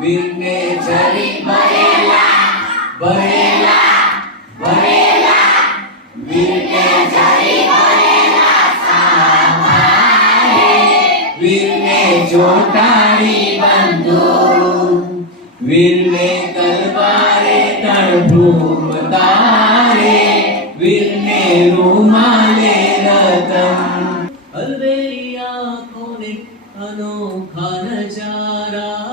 વીરને જરી ભરેલા ભરેલા ભરેલા વીરને જરી ભરેલા સામારે વીરને જોટાળી બંધુ વીરને તલવારે તળભૂમ તારે વીરને રૂમાલે રતન હલવેલી આંખોને અનોખા નજારા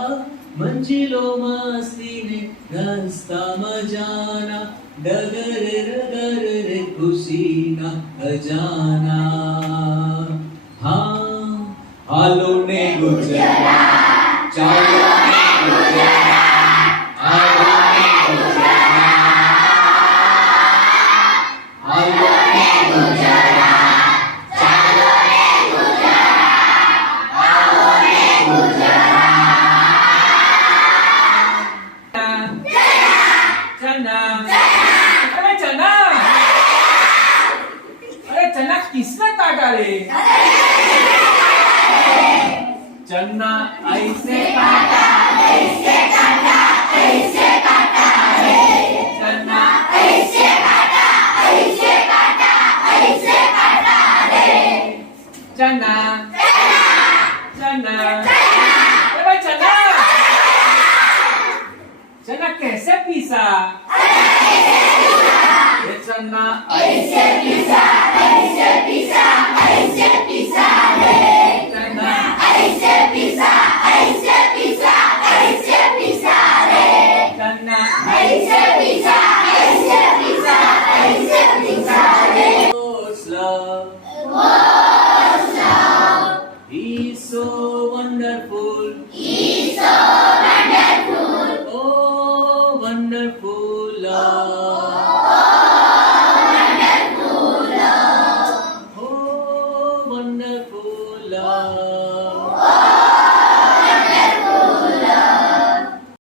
મંજિલો મસ્તીને રસ્તા મજાના ડગર રગર રે ખુશીના ખજાના હા હાલો ને ગુજરાત ચાલો ને ગુજરાત હાલો ને ગુજરાત હાલો ને ગુજરાત ચાલો ને ગુજરાત હાલો ને ગુજરાત चना अरे चना अरे चना किसने काटा रे चना ऐसे काटा ऐसे काटा ऐसे काटा रे चना ऐसे काटा ऐसे काटा ऐसे काटा रे चना चना अरे भाई चना चना कैसे पीसा ये चना ऐसे पिसा रे चना ऐसे पिसा रे चना ऐसे पिसा रे God's love God's love is so wonderful. is so wonderful. Oh, wonderful love. Wonderful love. Oh, wonderful love. Oh,